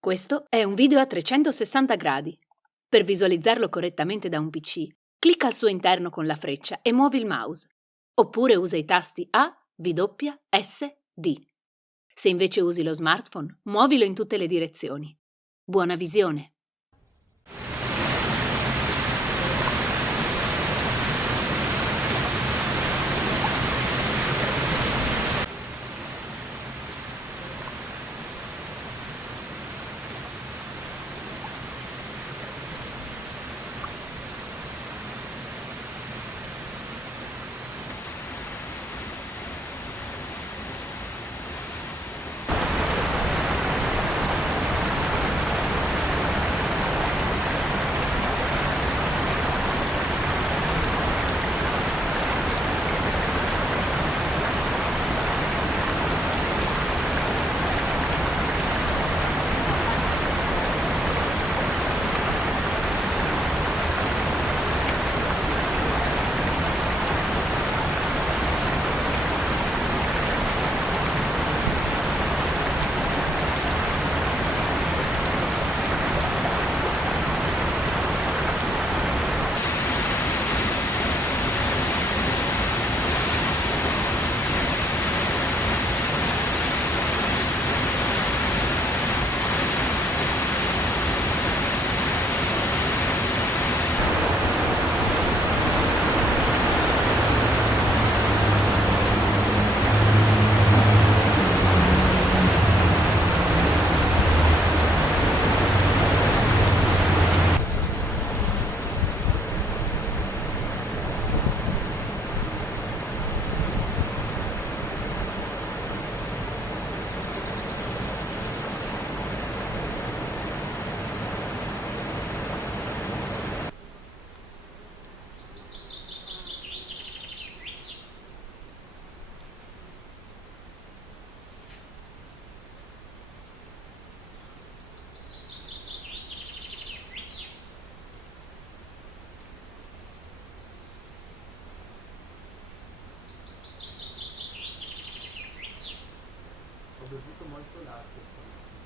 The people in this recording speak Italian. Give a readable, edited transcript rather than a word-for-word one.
Questo è un video a 360 gradi. Per visualizzarlo correttamente da un PC, clicca al suo interno con la freccia e muovi il mouse. Oppure usa i tasti A, W, S, D. Se invece usi lo smartphone, muovilo in tutte le direzioni. Buona visione! Ho bevuto molto latte stamattina.